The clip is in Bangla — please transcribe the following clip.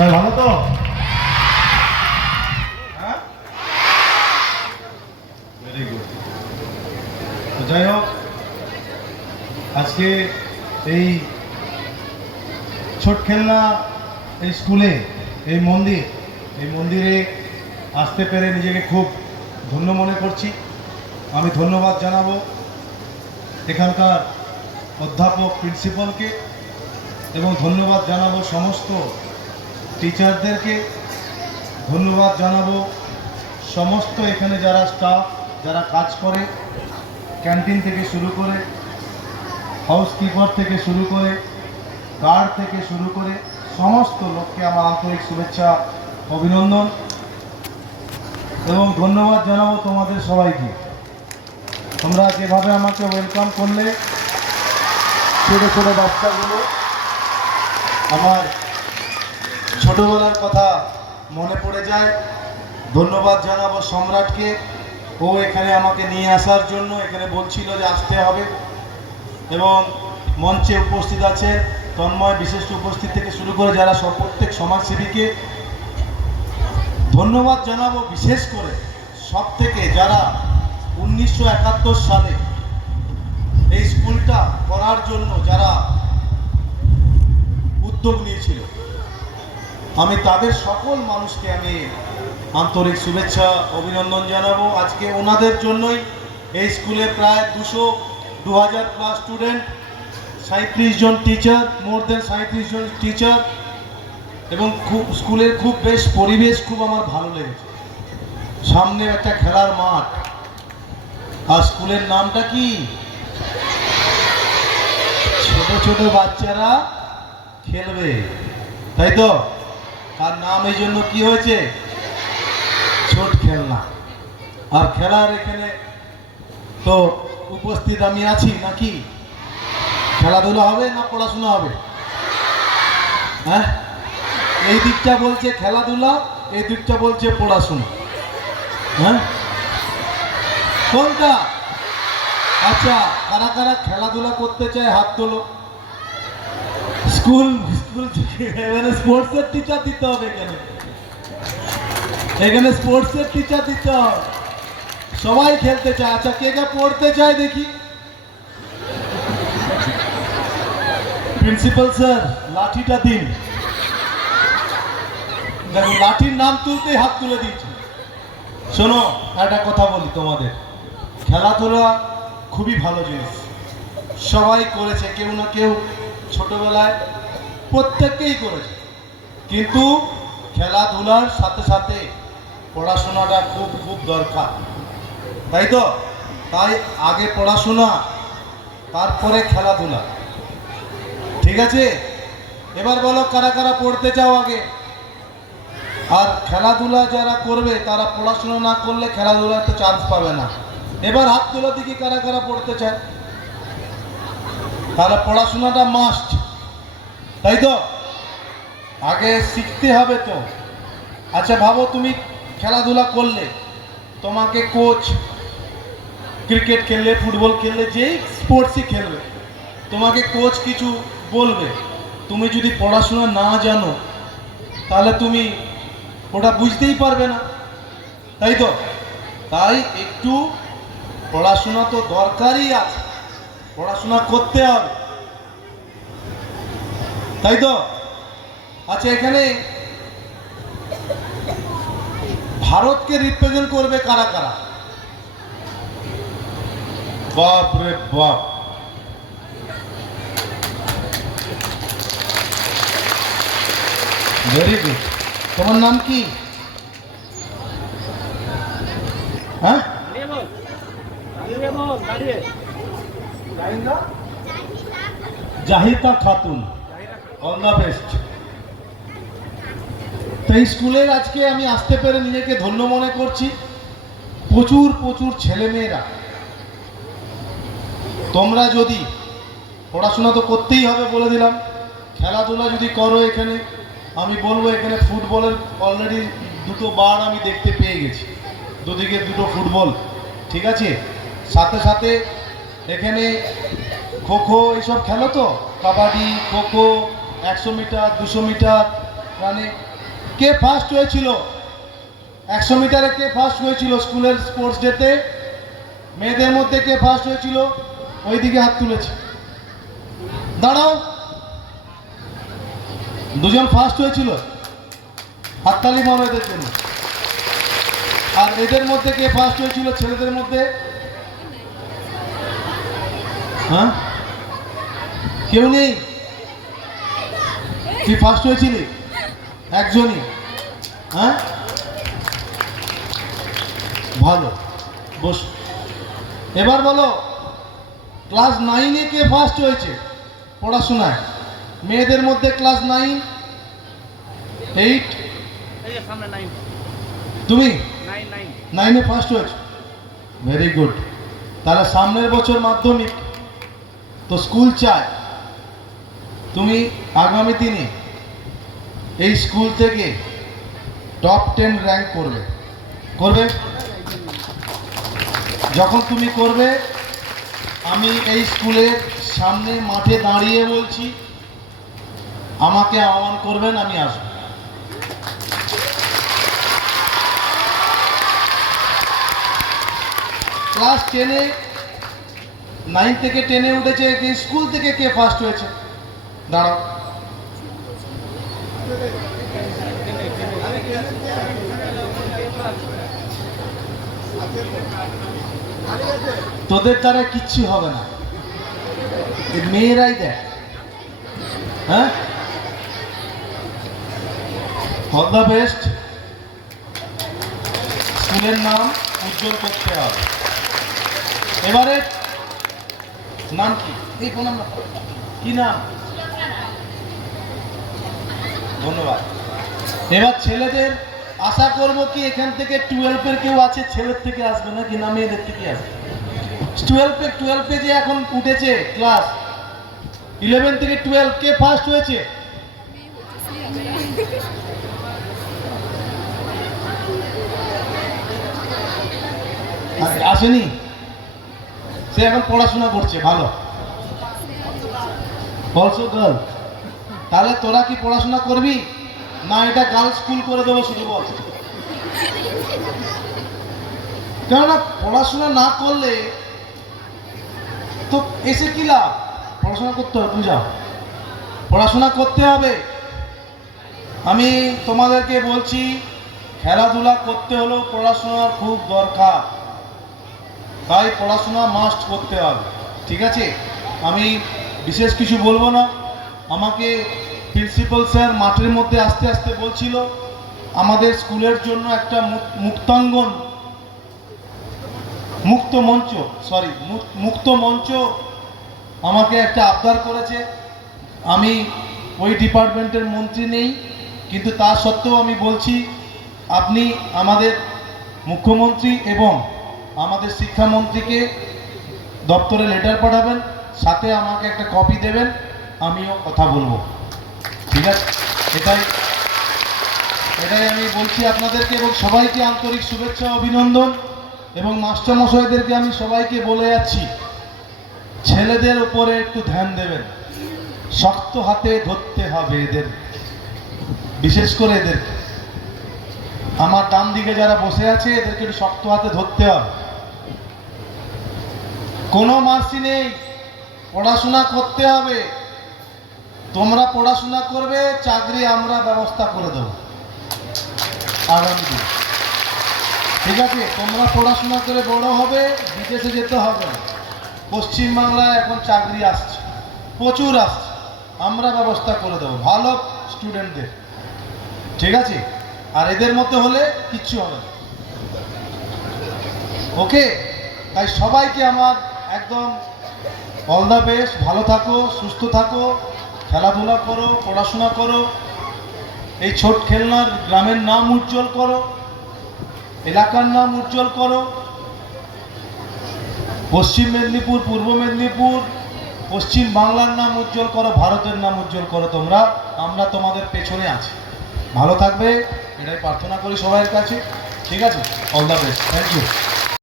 সবাই ভালো তো? হ্যাঁ, ভেরি গুড। তো যাই হোক, আজকে এই ছোট খেলনা এই স্কুলে, এই মন্দিরে আসতে পেরে নিজেকে খুব ধন্য মনে করছি। আমি ধন্যবাদ জানাবো এখানকার অধ্যাপক প্রিন্সিপালকে, এবং ধন্যবাদ জানাবো সমস্ত টিচারদেরকে, ধন্যবাদ জানাবো সমস্ত এখানে যারা স্টাফ, যারা কাজ করে, ক্যান্টিন থেকে শুরু করে, হাউসকিপার থেকে শুরু করে, গার্ড থেকে শুরু করে সমস্ত লোককে আমার আন্তরিক শুভেচ্ছা, অভিনন্দন এবং ধন্যবাদ জানাবো তোমাদের সবাইকে। তোমরা যেভাবে আমাকে ওয়েলকাম করলে, ছোটো ছোটো বাচ্চাগুলো, আমার ছোটোবেলার কথা মনে পড়ে যায়। ধন্যবাদ জানাবো সম্রাটকে, ও এখানে আমাকে নিয়ে আসার জন্য, এখানে বলছিল যে আসতে হবে। এবং মঞ্চে উপস্থিত আছে তন্ময়, বিশেষ উপস্থিত থেকে শুরু করে যারা প্রত্যেক সমাজসেবীকে ধন্যবাদ জানাবো। বিশেষ করে সব থেকে যারা 1971 সালে এই স্কুলটা করার জন্য যারা উদ্যোগ নিয়েছিল, আমি তাদের সকল মানুষকে আমি আন্তরিক শুভেচ্ছা, অভিনন্দন জানাবো। আজকে ওনাদের জন্যই এই স্কুলে প্রায় 2000 প্লাস স্টুডেন্ট, 37 জন টিচার, মোর দেন 37 জন টিচার, এবং খুব স্কুলের খুব বেশ পরিবেশ খুব আমার ভালো লেগেছে। সামনে একটা খেলার মাঠ, আর স্কুলের নামটা কি? ছোট ছোট বাচ্চারা খেলবে, তাই তো? তার নাম এই জন্য কি হয়েছে? ছোট খেলনা। আর খেলার এখানে তো উপস্থিত আমি আছি নাকি? খেলাধুলা হবে না পড়াশোনা হবে? হ্যাঁ, এই দিকটা বলছে খেলাধুলা, এই দিকটা বলছে পড়াশোনা। হ্যাঁ, কোনটা? আচ্ছা, কারা কারা খেলাধুলা করতে চায় হাত তোলো। স্কুল এখানে স্পোর্টসের টিচার দিতে হবে, এখানে স্পোর্টসের টিচার দিতে হবে। সবাই খেলতে চায়। আচ্ছা, কে কে পড়তে চায় দেখি? প্রিন্সিপাল স্যার, লাঠিটা দিন। দেখো, লাঠির নাম তুলতেই হাত তুলে দিচ্ছি। শোনো, একটা কথা বলি তোমাদের, খেলাধুলা খুবই ভালো জিনিস, সবাই করেছে, কেউ না কেউ ছোটবেলায় প্রত্যেককেই করেছে। কিন্তু খেলাধুলার সাথে সাথে পড়াশোনাটা খুব খুব দরকার, তাই তো? তাই আগে পড়াশোনা, তারপরে খেলাধুলা, ঠিক আছে? এবার বলো কারা কারা পড়তে চাও আগে? আর খেলাধুলা যারা করবে তারা পড়াশোনা না করলে খেলাধুলায় তো চান্স পাবে না। এবার হাত তোলা দেখি কারা কারা পড়তে চায়। তাহলে পড়াশোনাটা মাস্ট, তাই তো? আগে শিখতে হবে তো। আচ্ছা ভাবো, তুমি খেলাধুলা করলে, তোমাকে কোচ, ক্রিকেট খেললে, ফুটবল খেললে, যেই স্পোর্টসই খেলবে, তোমাকে কোচ কিছু বলবে, তুমি যদি পড়াশোনা না জানো তাহলে তুমি ওটা বুঝতেই পারবে না, তাই তো? তাই একটু পড়াশোনা তো দরকারই আছে, পড়াশোনা করতে হবে, তাই তো? আচ্ছা, এখানে ভারতকে রিপ্রেজেন্ট করবে কারা কারা? বাপ রে বাপ, ভেরি গুড। তোমার নাম কি? হ্যাঁ, জাহিতা খাতুন, অল দ্য বেস্ট। তো এই স্কুলের আজকে আমি আসতে পেরে নিজেকে ধন্য মনে করছি। প্রচুর প্রচুর ছেলেমেয়েরা, তোমরা যদি পড়াশোনা তো করতেই হবে বলে দিলাম, খেলাধুলা যদি করো, এখানে আমি বলবো এখানে ফুটবলের অলরেডি 2টো বার আমি দেখতে পেয়ে গেছি, দুদিকে 2টো ফুটবল, ঠিক আছে? সাথে সাথে এখানে খোখো এইসব খেলো তো, কাবাডি, খোখো, 100 মিটার, 200 মিটার, রানে কে ফার্স্ট হয়েছিল? 100 মিটারে কে ফার্স্ট হয়েছিল স্কুলের স্পোর্টস ডেতে? মেয়েদের মধ্যে কে ফার্স্ট হয়েছিল? ওইদিকে হাত তুলেছে। দাঁড়াও, দুজন ফার্স্ট হয়েছিল, হাততালি মারো এদের জন্য। আর এদের মধ্যে কে ফার্স্ট হয়েছিল ছেলেদের মধ্যে? হ্যাঁ, কেউ নেই? তুই ফার্স্ট হয়েছিলি? একজনই? হ্যাঁ, ভালো, বস। এবার বলো, ক্লাস 9-এ কে ফার্স্ট হয়েছে পড়াশোনায়? মেয়েদের মধ্যে ক্লাস 9, 8? তুমি 9-এ ফার্স্ট হয়েছে, ভেরি গুড। তাহলে সামনের বছর মাধ্যমিক, তো স্কুল চায় তুমি আগামী দিনে এই স্কুল থেকে টপ 10 র্যাঙ্ক করবে। করবে? যখন তুমি করবে, আমি এই স্কুলের সামনে মাঠে দাঁড়িয়ে বলছি, আমাকে আহ্বান করবেন, আমি আসবো। ক্লাস 10-এ 9 থেকে 10-এ উঠেছে, স্কুল থেকে কে ফার্স্ট হয়েছে? দাঁড়াও, তোদের দ্বারা কিচ্ছু হবে না, মেয়েরাই দেখ। হ্যাঁ, অল দ্য বেস্ট। স্কুলের নাম উজ্জ্বল করতে হবে। এবারে নাম কি? এই ফোন নাম্বার কি নাম? ধন্যবাদ। এবার ছেলেদের আশা করব কি এখান থেকে 12-এর কেউ আছে, ছেলের থেকে আসবে না কি না মেয়েদের থেকে আসবে? 12-এ যে এখন উঠেছে ক্লাস 11 থেকে 12 কে ফার্স্ট হয়েছে? আসেনি, সে এখন পড়াশোনা করছে, ভালো। Also girl. তাহলে তোরা কি পড়াশোনা করবি না এটা গার্লস স্কুল করে দেবো শুধু? বল, কেননা পড়াশোনা না করলে তো এসে কি লাভ? পড়াশোনা করতে হবে, তুমি যাও, পড়াশোনা করতে হবে। আমি তোমাদেরকে বলছি, খেলাধুলা করতে হলেও পড়াশোনার খুব দরকার, তাই পড়াশোনা মাস্ট করতে হবে, ঠিক আছে? আমি বিশেষ কিছু বলবো না। আমাকে প্রিন্সিপাল স্যার মাঠের মধ্যে আস্তে আস্তে বলছিল, আমাদের স্কুলের জন্য একটা মুক্ত মঞ্চ আমাকে একটা আবদার করেছে। আমি ওই ডিপার্টমেন্টের মন্ত্রী নেই, কিন্তু তা সত্ত্বেও আমি বলছি, আপনি আমাদের মুখ্যমন্ত্রী এবং আমাদের শিক্ষামন্ত্রীকে দপ্তরে লেটার পাঠাবেন, সাথে আমাকে একটা কপি দেবেন, আমিও কথা বলবো, ঠিক আছে? এটাই আমি বলছি আপনাদেরকে, এবং সবাইকে আন্তরিক শুভেচ্ছা অভিনন্দন। এবং মাস্টারমশাইদেরকে আমি সবাইকে বলে যাচ্ছি, ছেলেদের উপরে একটু ধ্যান দেবেন, শক্ত হাতে ধরতে হবে এদের, বিশেষ করে এদেরকে। আমার ডান দিকে যারা বসে আছে এদেরকে একটু শক্ত হাতে ধরতে হবে। কোনো মার্সি নেই, পড়াশোনা করতে হবে। তোমরা পড়াশোনা করবে, চাকরি আমরা ব্যবস্থা করে দেবো আগামী দিন, ঠিক আছে? তোমরা পড়াশোনা করে বড় হবে, বিদেশে যেতে হবে না। পশ্চিমবাংলায় এখন চাকরি আসছে, প্রচুর আসছে, আমরা ব্যবস্থা করে দেবো ভালো স্টুডেন্টদের, ঠিক আছে? আর এদের মধ্যে হলে কিচ্ছু হবে না, ওকে? তাই সবাইকে আমার একদম অল দ্য বেস্ট। ভালো থাকো, সুস্থ থাকো, খেলাধুলা করো, পড়াশোনা করো, এই ছোট খেলনার গ্রামের নাম উজ্জ্বল করো, এলাকার নাম উজ্জ্বল করো। পশ্চিম মেদিনীপুর, পূর্ব মেদিনীপুর, পশ্চিম বাংলার নাম উজ্জ্বল করো, ভারতের নাম উজ্জ্বল করো। তোমরা, আমরা তোমাদের পেছনে আছি। ভালো থাকবে, এটাই প্রার্থনা করি সবাইয়ের কাছে, ঠিক আছে? All the best, thank you.